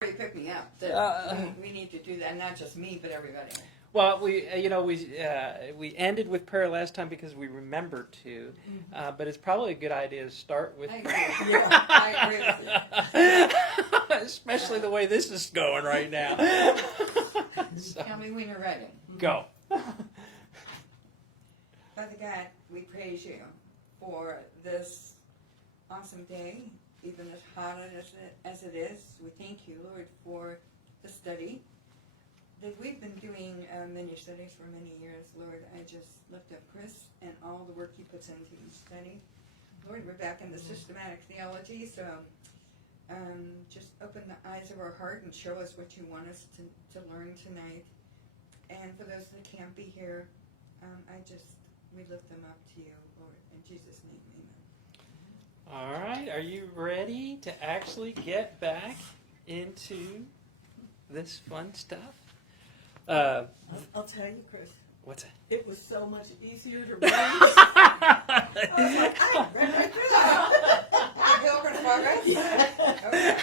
Pick me up. We need to do that, not just me, but everybody. Well, we ended with prayer last time because we remembered to, but it's probably a good idea to start with prayer. I agree with you. Especially the way this is going right now. So, tell me when you're ready. Go. Father God, we praise you for this awesome day, even as hot as it is. We thank you, Lord, for the study that we've been doing many studies for many years. Lord, I just lift up Chris and all the work he puts into each study. Lord, we're back in the systematic theology, so just open the eyes of our heart and show us what you want us to learn tonight. And for those that can't be here, we lift them up to you, Lord. In Jesus' name, amen. All right, are you ready to actually get back into this fun stuff? I'll tell you, Chris. What's that? It was so much easier to read. I read right through that. Pilgrim's Progress? Okay.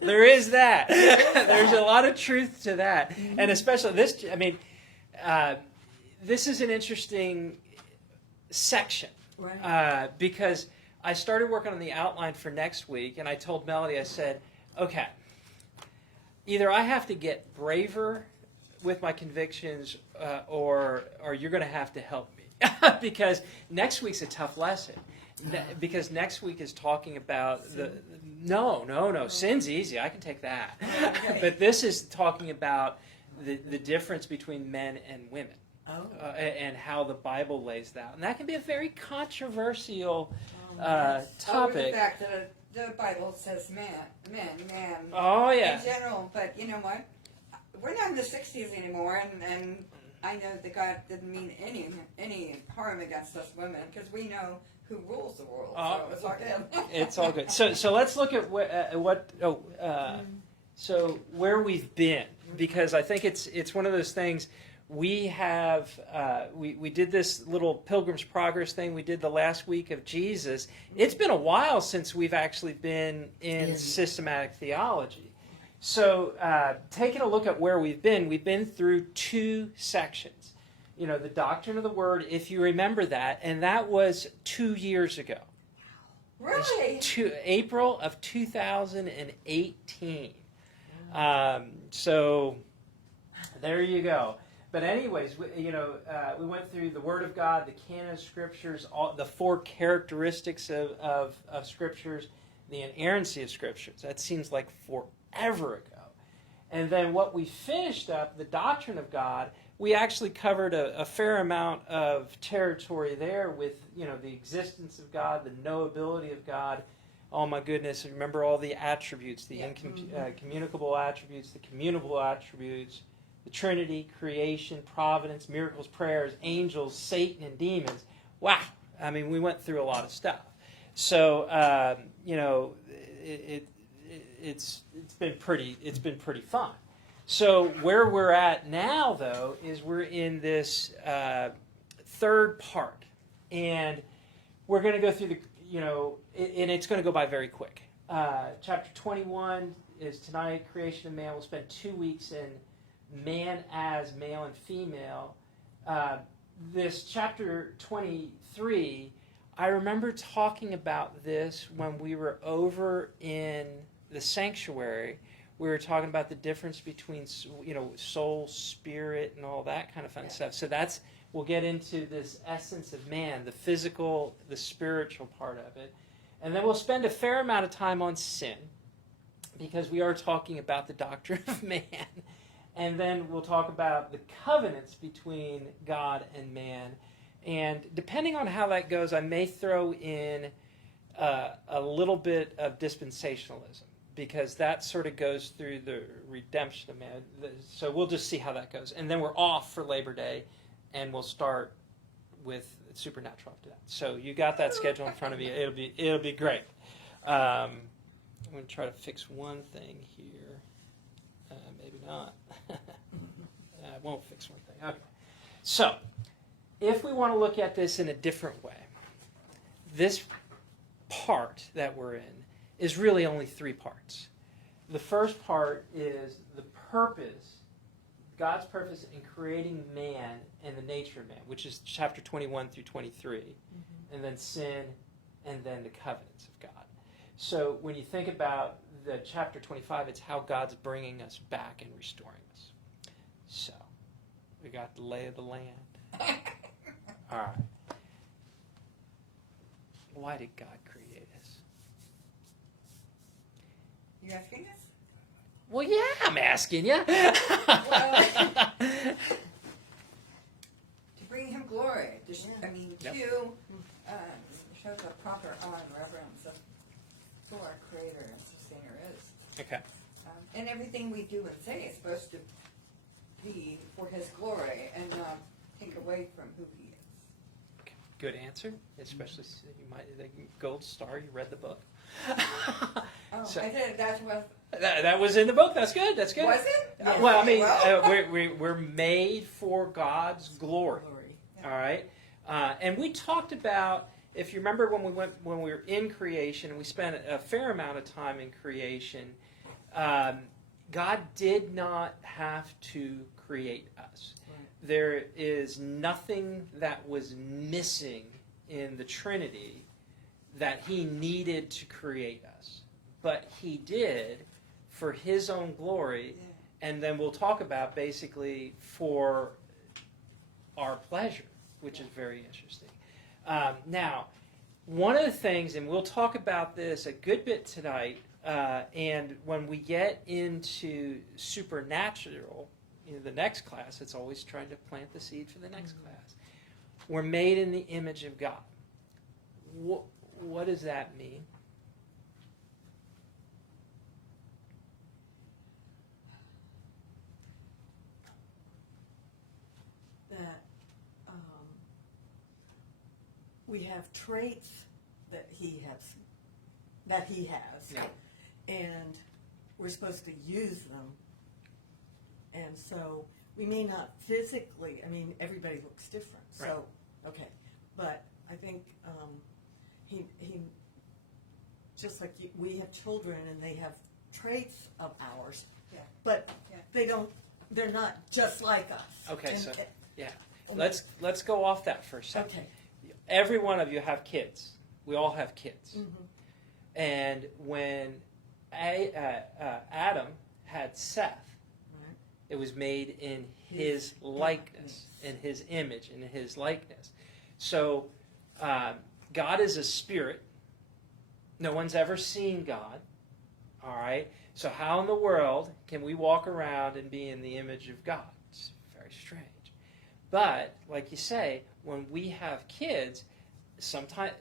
There is that. There's a lot of truth to that. And especially this, this is an interesting section. Right. Because I started working on the outline for next week, and I told Melody, I said, okay, either I have to get braver with my convictions, or you're going to have to help me. Because next week's a tough lesson. Because next week is talking about no, sin's easy. I can take that. Okay. But this is talking about the difference between men and women. Oh. And how the Bible lays that out. And that can be a very controversial topic. The fact that the Bible says man. Oh, yeah. In general, but you know what? We're not in the 60s anymore, and I know that God didn't mean any harm against us women, because we know who rules the world. So it's all good. It's all good. So let's look at so where we've been, because I think it's one of those things. We have we did this little Pilgrim's Progress thing. We did the last week of Jesus. It's been a while since we've actually been in systematic theology. So taking a look at where we've been through two sections. You know, the doctrine of the Word, if you remember that, and that was 2 years ago. Really? April of 2018. So there you go. But anyways, we went through the Word of God, the canon of Scriptures, the four characteristics of Scriptures, the inerrancy of Scriptures. That seems like forever ago. And then what we finished up, the doctrine of God, we actually covered a fair amount of territory there with, the existence of God, the knowability of God. Oh my goodness, remember all the attributes, the incommunicable attributes, the communicable attributes, the Trinity, creation, providence, miracles, prayers, angels, Satan, and demons. Wow. I mean, we went through a lot of stuff. So, it's been pretty fun. So where we're at now, though, is we're in this third part, and we're going to go through and it's going to go by very quick. Chapter 21 is tonight, creation of man. We'll spend 2 weeks in man as male and female. This chapter 23, I remember talking about this when we were over in the sanctuary. We were talking about the difference between, soul, spirit, and all that kind of fun stuff. So we'll get into this essence of man, the physical, the spiritual part of it. And then we'll spend a fair amount of time on sin, because we are talking about the doctrine of man. And then we'll talk about the covenants between God and man. And depending on how that goes, I may throw in a little bit of dispensationalism, because that sort of goes through the redemption of man. So we'll just see how that goes. And then we're off for Labor Day, and we'll start with supernatural after that. So you got that schedule in front of you. It'll be great. I'm going to try to fix one thing here. Maybe not. I won't fix one thing. Okay. So if we want to look at this in a different way, this part that we're in is really only 3 parts. the first part is the purpose, God's purpose in creating man and the nature of man, which is chapter 21 through 23, and then sin, and then the covenants of God. So when you think about the chapter 25, it's how God's bringing us back and restoring us. So we got the lay of the land. All right. Why did God create us? You asking us? Well, yeah, I'm asking you. Well, to bring him glory. Yep. To show the proper awe and reverence of who our Creator and Sustainer is. Okay. And everything we do and say is supposed to be for His glory and not take away from who He is. Okay. Good answer. Especially you might the gold star. You read the book. Oh, So- I did. That was in the book. That's good. That's good. Was it? Yeah. Well, I mean, Well. we're made for God's glory. All right, and we talked about, if you remember when we were in creation, and we spent a fair amount of time in creation. God did not have to create us. Right. There is nothing that was missing in the Trinity that He needed to create us, but He did for His own glory, and then we'll talk about basically for our pleasure, which is very interesting. Now, one of the things, and we'll talk about this a good bit tonight, and when we get into supernatural, the next class, it's always trying to plant the seed for the next class. We're made in the image of God. What does that mean? That we have traits that he has, Yeah. and we're supposed to use them. And so we may not physically. Everybody looks different. Right. So okay, but I think he just like we have children and they have traits of ours, Yeah. but Yeah. they don't. They're not just like us. Okay, And- so yeah, let's go off that for a second. Okay. Every one of you have kids. We all have kids. Mm-hmm. And when Adam had Seth, Right. it was made in his likeness, in his image, in his likeness. So God is a spirit. No one's ever seen God. All right? So how in the world can we walk around and be in the image of God? It's very strange. But, like you say, when we have kids, sometimes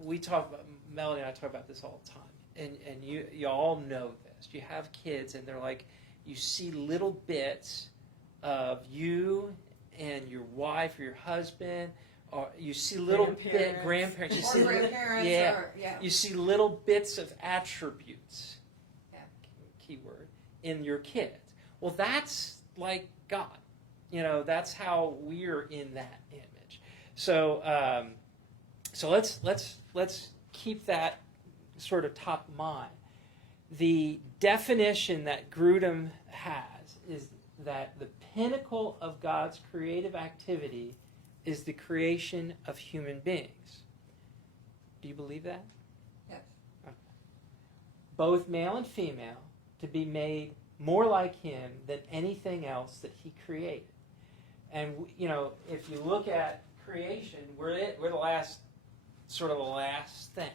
we talk about, Melody and I talk about this all the time, and you all know this. You have kids, and they're like, you see little bits of you and your wife or your husband, or you see little grandparents. You Or see grandparents, yeah. You see little bits of attributes, Yeah. keyword, in your kids. Well, that's like God. That's how we're in that image. So, so let's keep that sort of top of mind. The definition that Grudem has is that the pinnacle of God's creative activity is the creation of human beings. Do you believe that? Yes. Okay. Both male and female, to be made more like Him than anything else that He created. And if you look at creation, we're the last thing.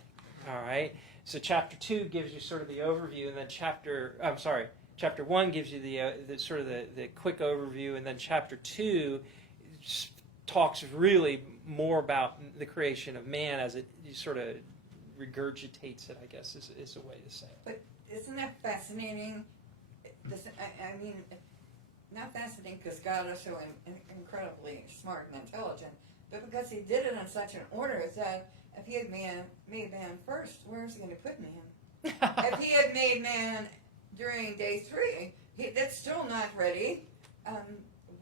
All right. So chapter 2 gives you sort of the overview, and then chapter 1 gives you the quick overview, and then chapter 2 talks really more about the creation of man as it sort of regurgitates it, I guess is a way to say it. But isn't that fascinating? Not fascinating because God is so incredibly smart and intelligent, but because He did it in such an order that if He had made man first, where is He going to put man? If He had made man during day 3, that's still not ready.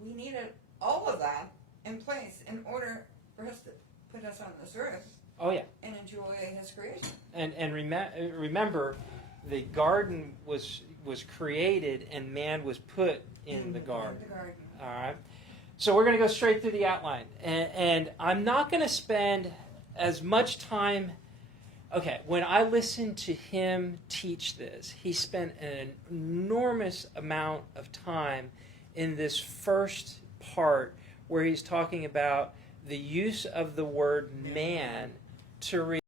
We needed all of that in place in order for us to put us on this earth. Oh yeah. And enjoy His creation. And remember, the garden was was created and man was put in the garden. In the garden. All right. So we're going to go straight through the outline. And I'm not going to spend as much time. Okay, when I listened to him teach this, he spent an enormous amount of time in this first part where he's talking about the use of the word man to